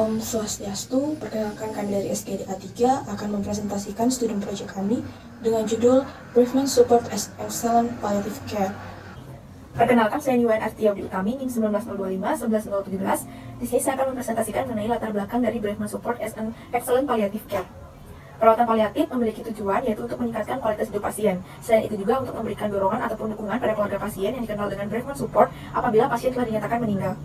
Om Swastiastu, perkenalkan kami dari SGDA 3 akan mempresentasikan student project kami dengan judul Bereavement Support as Excellent Palliative Care. Perkenalkan, saya Yuan Astia Budi Utami, NIM 19025 11017. Di sini saya akan mempresentasikan mengenai latar belakang dari Bereavement Support as an Excellent Palliative Care. Perawatan paliatif memiliki tujuan yaitu untuk meningkatkan kualitas hidup pasien. Selain itu juga untuk memberikan dorongan ataupun dukungan pada keluarga pasien yang dikenal dengan Bereavement Support apabila pasien telah dinyatakan meninggal.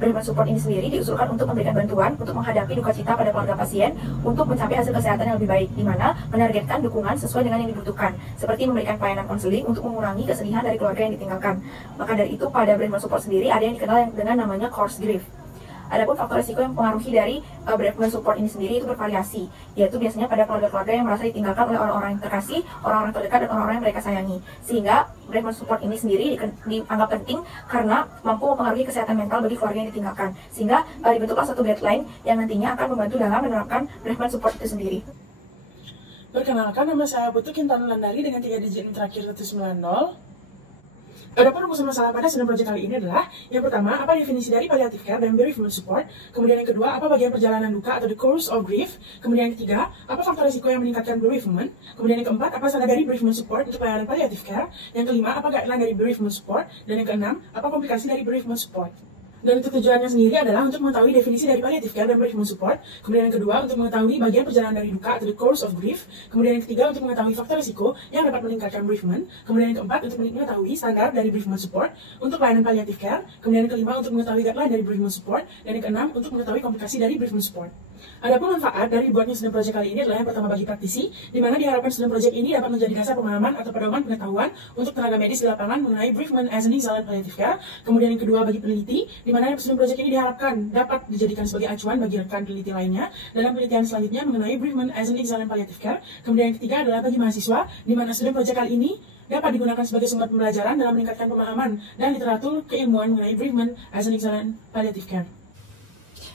Bereavement Support ini sendiri diusulkan untuk memberikan bantuan untuk menghadapi duka cita pada keluarga pasien untuk mencapai hasil kesehatan yang lebih baik, di mana menargetkan dukungan sesuai dengan yang dibutuhkan, seperti memberikan pelayanan konseling untuk mengurangi kesedihan dari keluarga yang ditinggalkan. Maka dari itu, pada Bereavement Support sendiri ada yang dikenal dengan namanya course grief. Adapun faktor risiko yang mempengaruhi dari Bereavement Support ini sendiri itu bervariasi, yaitu biasanya pada keluarga-keluarga yang merasa ditinggalkan oleh orang-orang yang terkasih, orang-orang terdekat, dan orang-orang yang mereka sayangi. Sehingga Bereavement Support ini sendiri dianggap penting karena mampu mempengaruhi kesehatan mental bagi keluarga yang ditinggalkan. Sehingga dibentuklah satu guideline yang nantinya akan membantu dalam menerapkan Bereavement Support itu sendiri. Perkenalkan, nama saya Putu Kintan Landari dengan 3 digit terakhir 190. Adapun rumusan masalah pada student project kali ini adalah yang pertama, apa definisi dari palliative care dan bereavement support. Kemudian yang kedua, apa bagian perjalanan duka atau the course of grief. Kemudian yang ketiga, apa faktor risiko yang meningkatkan bereavement. Kemudian yang keempat, apa salah dari bereavement support untuk pelayanan palliative care. Yang kelima, apa guideline dari bereavement support. Dan yang keenam, apa komplikasi dari bereavement support. Dan itu tujuannya sendiri adalah untuk mengetahui definisi dari palliative care dan bereavement support. Kemudian yang kedua, untuk mengetahui bagian perjalanan dari duka atau the course of grief. Kemudian yang ketiga, untuk mengetahui faktor risiko yang dapat meningkatkan bereavement. Kemudian yang keempat, untuk mengetahui standar dari bereavement support untuk pelayanan palliative care. Kemudian yang kelima, untuk mengetahui guideline dari bereavement support. Dan yang keenam, untuk mengetahui komplikasi dari bereavement support. Adapun manfaat dari dibuatnya student project kali ini adalah yang pertama bagi praktisi, di mana diharapkan student project ini dapat menjadi dasar pemahaman atau pedoman pengetahuan untuk tenaga medis di lapangan mengenai bereavement as an excellent palliative care. Kemudian yang kedua bagi peneliti, di mana student project ini diharapkan dapat dijadikan sebagai acuan bagi rekan peneliti lainnya dalam penelitian selanjutnya mengenai bereavement as an excellent palliative care. Kemudian yang ketiga adalah bagi mahasiswa, di mana student project kali ini dapat digunakan sebagai sumber pembelajaran dalam meningkatkan pemahaman dan literatur keilmuan mengenai bereavement as an excellent palliative care.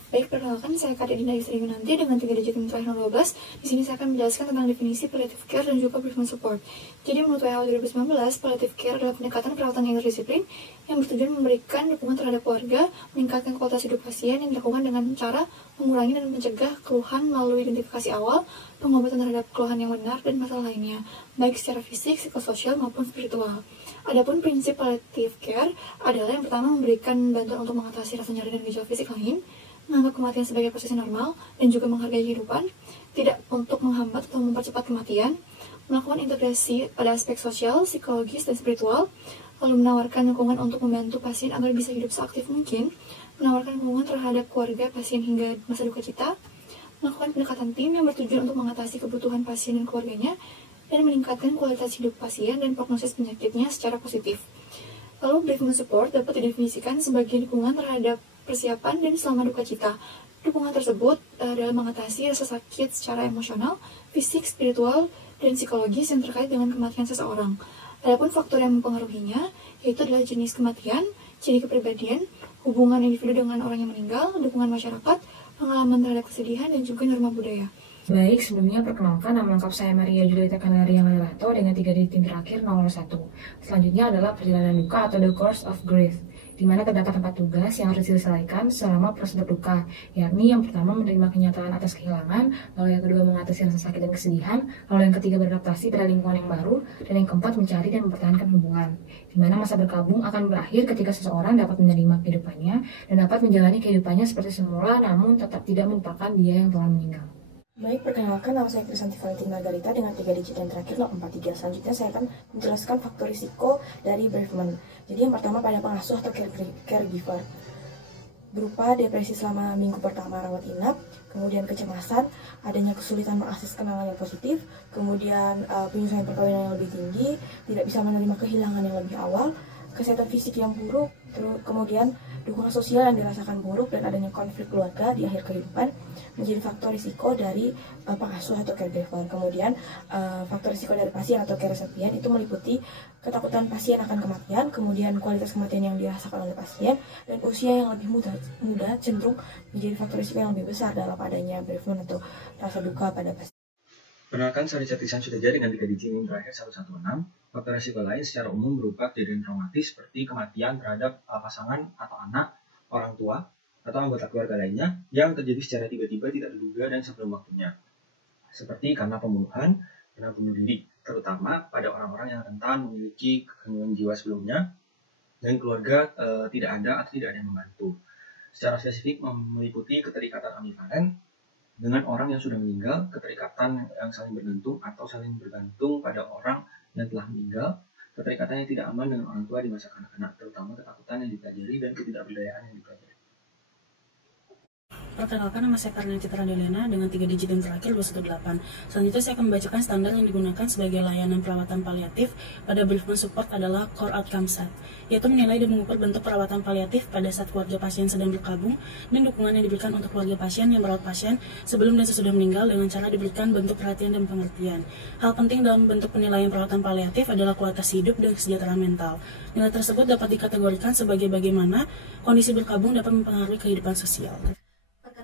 Baik, perkenalkan, saya Kak Dedina Yusri Yunanti dengan 3 digit terakhir 012. Di sini saya akan menjelaskan tentang definisi palliative care dan juga bereavement support. Jadi menurut WHO 2019, palliative care adalah pendekatan perawatan interdisiplin yang bertujuan memberikan dukungan terhadap keluarga, meningkatkan kualitas hidup pasien yang dilakukan dengan cara mengurangi dan mencegah keluhan melalui identifikasi awal, pengobatan terhadap keluhan yang benar, dan masalah lainnya, baik secara fisik, psikososial, maupun spiritual. Adapun prinsip palliative care adalah yang pertama memberikan bantuan untuk mengatasi rasa nyeri dan gejala fisik lain, menganggap kematian sebagai proses yang normal, dan juga menghargai kehidupan, tidak untuk menghambat atau mempercepat kematian, melakukan integrasi pada aspek sosial, psikologis, dan spiritual, lalu menawarkan dukungan untuk membantu pasien agar bisa hidup seaktif mungkin, menawarkan dukungan terhadap keluarga pasien hingga masa duka cita, melakukan pendekatan tim yang bertujuan untuk mengatasi kebutuhan pasien dan keluarganya, dan meningkatkan kualitas hidup pasien dan prognosis penyakitnya secara positif. Lalu bereavement support dapat didefinisikan sebagai dukungan terhadap persiapan dan selama duka cita. Dukungan tersebut dalam mengatasi rasa sakit secara emosional, fisik, spiritual, dan psikologis yang terkait dengan kematian seseorang. Adapun faktor yang mempengaruhinya yaitu adalah jenis kematian, ciri kepribadian, hubungan individu dengan orang yang meninggal, dukungan masyarakat, pengalaman terhadap kesedihan, dan juga norma budaya. Baik, sebelumnya perkenalkan, nama lengkap saya Maria Julieta Kanaria Ngalilato dengan 3 digit terakhir 01. Selanjutnya adalah perjalanan duka atau the course of grief, di mana terdapat 4 tugas yang harus diselesaikan selama prosedur duka, yakni yang pertama menerima kenyataan atas kehilangan, lalu yang kedua mengatasi rasa sakit dan kesedihan, lalu yang ketiga beradaptasi pada lingkungan yang baru, dan yang keempat mencari dan mempertahankan hubungan, di mana masa berkabung akan berakhir ketika seseorang dapat menerima kehidupannya dan dapat menjalani kehidupannya seperti semula, namun tetap tidak melupakan dia yang telah meninggal. Baik, perkenalkan, nama saya Krisanti Valentina Margarita dengan 3 digit yang terakhir 043. Selanjutnya saya akan menjelaskan faktor risiko dari bereavement. Jadi yang pertama pada pengasuh atau caregiver, berupa depresi selama minggu pertama rawat inap, kemudian kecemasan, adanya kesulitan mengakses kenangan yang positif, kemudian penyesuaian perkawinan yang lebih tinggi, tidak bisa menerima kehilangan yang lebih awal, kesehatan fisik yang buruk, kemudian dukungan sosial yang dirasakan buruk, dan adanya konflik keluarga di akhir kehidupan menjadi faktor risiko dari pengasuh atau caregiver. Kemudian faktor risiko dari pasien atau care recipient itu meliputi ketakutan pasien akan kematian, kemudian kualitas kematian yang dirasakan oleh pasien, dan usia yang lebih muda cenderung menjadi faktor risiko yang lebih besar dalam adanya bereavement atau rasa duka pada pasien. Perkenalkan, saya Richard Isan Suteja dengan 3 digit terakhir 116. Faktor risiko lain secara umum berupa kejadian traumatis seperti kematian terhadap pasangan atau anak, orang tua, atau anggota keluarga lainnya yang terjadi secara tiba-tiba, tidak terduga, dan sebelum waktunya. Seperti karena pembunuhan, karena bunuh diri, terutama pada orang-orang yang rentan memiliki gangguan jiwa sebelumnya dan keluarga tidak ada atau tidak ada yang membantu. Secara spesifik meliputi keterikatan ambivalen dengan orang yang sudah meninggal, keterikatan yang saling bergantung atau saling bergantung pada orang yang telah meninggal, keterikatan yang tidak aman dengan orang tua di masa kanak-kanak, terutama ketakutan yang dipelajari dan ketidakberdayaan yang dipelajari. Perkenalkan, nama saya Karnel Citra Delena dengan 3 digit yang terakhir 218. Selanjutnya saya akan membacakan standar yang digunakan sebagai layanan perawatan paliatif pada bereavement support adalah Core Outcome SAT, yaitu menilai dan mengukur bentuk perawatan paliatif pada saat keluarga pasien sedang berkabung dan dukungan yang diberikan untuk keluarga pasien yang merawat pasien sebelum dan sesudah meninggal dengan cara diberikan bentuk perhatian dan pengertian. Hal penting dalam bentuk penilaian perawatan paliatif adalah kualitas hidup dan kesejahteraan mental. Nilai tersebut dapat dikategorikan sebagai bagaimana kondisi berkabung dapat mempengaruhi kehidupan sosial.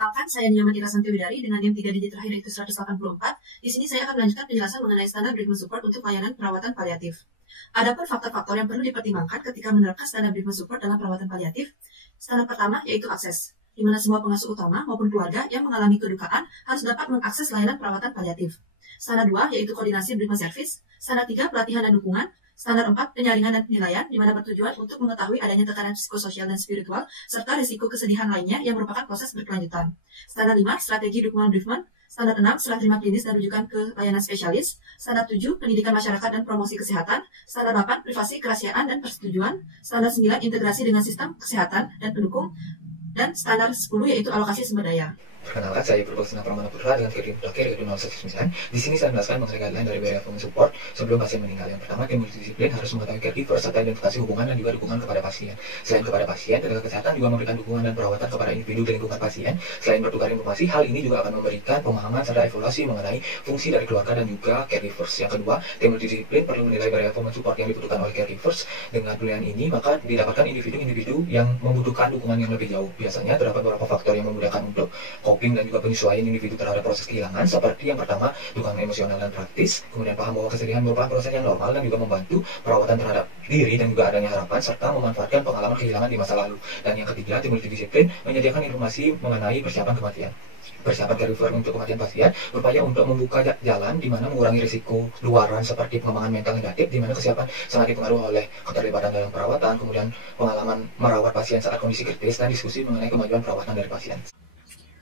Perkenalkan, saya Nyoman Ira Santiwidari dengan NIM 3 digit terakhir yaitu 184. Di sini saya akan melanjutkan penjelasan mengenai standar bereavement support untuk layanan perawatan paliatif. Adapun faktor-faktor yang perlu dipertimbangkan ketika menerapkan standar bereavement support dalam perawatan paliatif. Standar pertama yaitu akses, di mana semua pengasuh utama maupun keluarga yang mengalami kedukaan harus dapat mengakses layanan perawatan paliatif. Standar 2 yaitu koordinasi bereavement service. Standar 3 pelatihan dan dukungan. Standar 4, penyaringan dan penilaian, di mana bertujuan untuk mengetahui adanya tekanan psikososial dan spiritual, serta risiko kesedihan lainnya yang merupakan proses berkelanjutan. Standar 5, strategi dukungan bereavement. Standar 6, serah terima klinis dan rujukan ke layanan spesialis. Standar 7, pendidikan masyarakat dan promosi kesehatan. Standar 8, privasi, kerahasiaan, dan persetujuan. Standar 9, integrasi dengan sistem kesehatan dan pendukung. Dan standar 10 yaitu alokasi sumber daya. Perkenalkan, saya Purwosina Pramana Putra dengan kredit terakhir yaitu 019. Di sini saya menjelaskan mengenai guideline dari bereavement support sebelum pasien meninggal. Yang pertama, tim multidisiplin harus mengetahui caregiver serta identifikasi hubungan dan juga dukungan kepada pasien. Selain kepada pasien, tenaga kesehatan juga memberikan dukungan dan perawatan kepada individu di lingkungan pasien. Selain bertukar informasi, hal ini juga akan memberikan pemahaman serta evaluasi mengenai fungsi dari keluarga dan juga caregivers. Yang kedua, tim multidisiplin perlu menilai bereavement support yang dibutuhkan oleh caregivers. Dengan penilaian ini, maka didapatkan individu-individu yang membutuhkan dukungan yang lebih jauh. Biasanya terdapat beberapa faktor yang memudahkan untuk coping dan juga penyesuaian individu terhadap proses kehilangan, seperti yang pertama, dukungan emosional dan praktis, kemudian paham bahwa kesedihan merupakan proses yang normal dan juga membantu perawatan terhadap diri dan juga adanya harapan, serta memanfaatkan pengalaman kehilangan di masa lalu. Dan yang ketiga, tim multidisiplin menyediakan informasi mengenai persiapan kematian. Persiapan caregiver untuk kematian pasien berupaya untuk membuka jalan di mana mengurangi risiko luaran seperti pengembangan mental negatif, di mana kesiapan sangat dipengaruhi oleh keterlibatan dalam perawatan, kemudian pengalaman merawat pasien saat kondisi kritis, dan diskusi mengenai kemajuan perawatan dari pasien.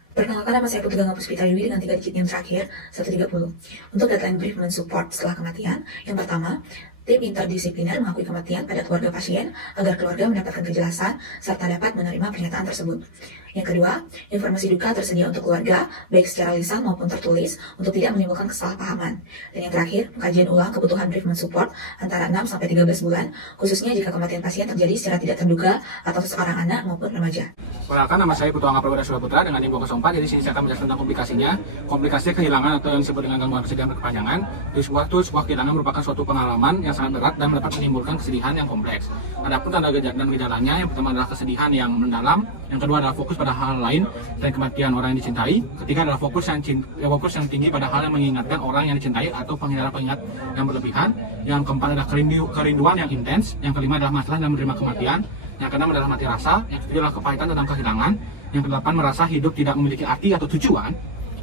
Perkenalkan, nama saya Putri Gangga Puspita Dewi dengan 3 digit yang terakhir 130. Untuk deadline bereavement support setelah kematian, yang pertama, tim interdisipliner mengakui kematian pada keluarga pasien agar keluarga mendapatkan kejelasan serta dapat menerima pernyataan tersebut. Yang kedua, informasi duka tersedia untuk keluarga, baik secara lisan maupun tertulis, untuk tidak menimbulkan kesalahpahaman. Dan yang terakhir, pengkajian ulang kebutuhan bereavement support antara 6-13 bulan, khususnya jika kematian pasien terjadi secara tidak terduga atau seorang anak maupun remaja. Perkenalkan, nama saya Putu Angga Prawira Suraputra dengan NIM 204. Jadi sini saya akan menjelaskan tentang komplikasinya. Komplikasi kehilangan atau yang disebut dengan gangguan kesedihan berkepanjangan. Di sebuah kehilangan merupakan suatu pengalaman yang sangat berat dan dapat menimbulkan kesedihan yang kompleks. Adapun tanda dan gejalanya, yang pertama adalah kesedihan yang mendalam, yang kedua adalah fokus pada hal lain dan kematian orang yang dicintai, ketiga adalah fokus yang tinggi pada hal yang mengingatkan orang yang dicintai atau penghinaan pengingat yang berlebihan, yang keempat adalah kerinduan yang intens, yang kelima adalah masalah dalam menerima kematian, yang keenam adalah mati rasa, yang ketujuh adalah kepahitan tentang kehilangan, yang kedelapan merasa hidup tidak memiliki arti atau tujuan,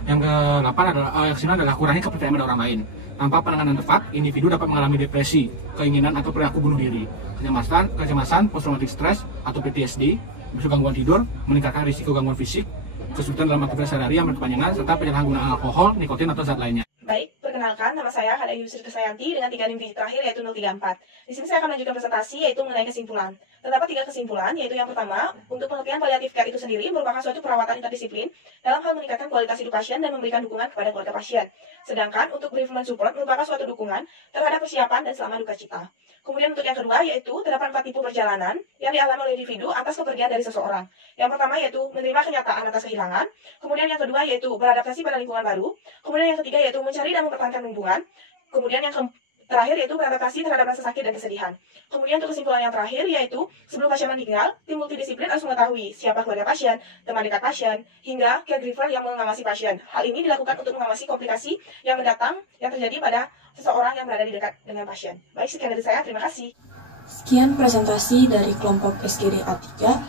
yang ke-9 adalah kurangnya kepercayaan pada orang lain. Tanpa penanganan tepat, individu dapat mengalami depresi, keinginan atau perilaku bunuh diri, kecemasan, post-traumatic stress atau PTSD, gangguan tidur, meningkatkan risiko gangguan fisik, kesulitan dalam aktivitas sehari-hari yang berkepanjangan, serta penyalahgunaan alkohol, nikotin atau zat lainnya. Baik, perkenalkan, nama saya Hada Yusri Krisayanti dengan 3 digit terakhir yaitu 034. Di sini saya akan melanjutkan presentasi yaitu mengenai kesimpulan. Terdapat 3 kesimpulan, yaitu yang pertama, untuk pengertian palliative care itu sendiri merupakan suatu perawatan interdisiplin dalam hal meningkatkan kualitas hidup pasien dan memberikan dukungan kepada keluarga pasien. Sedangkan untuk bereavement support merupakan suatu dukungan terhadap persiapan dan selama duka cita. Kemudian untuk yang kedua yaitu terdapat 4 tipe perjalanan yang dialami oleh individu atas kepergian dari seseorang. Yang pertama yaitu menerima kenyataan atas kehilangan. Kemudian yang kedua yaitu beradaptasi pada lingkungan baru. Kemudian yang ketiga yaitu mencari dan mempertahankan hubungan. Kemudian yang terakhir yaitu beradaptasi terhadap rasa sakit dan kesedihan. Kemudian untuk kesimpulan yang terakhir yaitu sebelum pasien meninggal, tim multidisiplin harus mengetahui siapa keluarga pasien, teman dekat pasien, hingga caregiver yang mengawasi pasien. Hal ini dilakukan untuk mengawasi komplikasi yang mendatang yang terjadi pada seseorang yang berada di dekat dengan pasien. Baik, sekian dari saya. Terima kasih. Sekian presentasi dari kelompok SGD A3.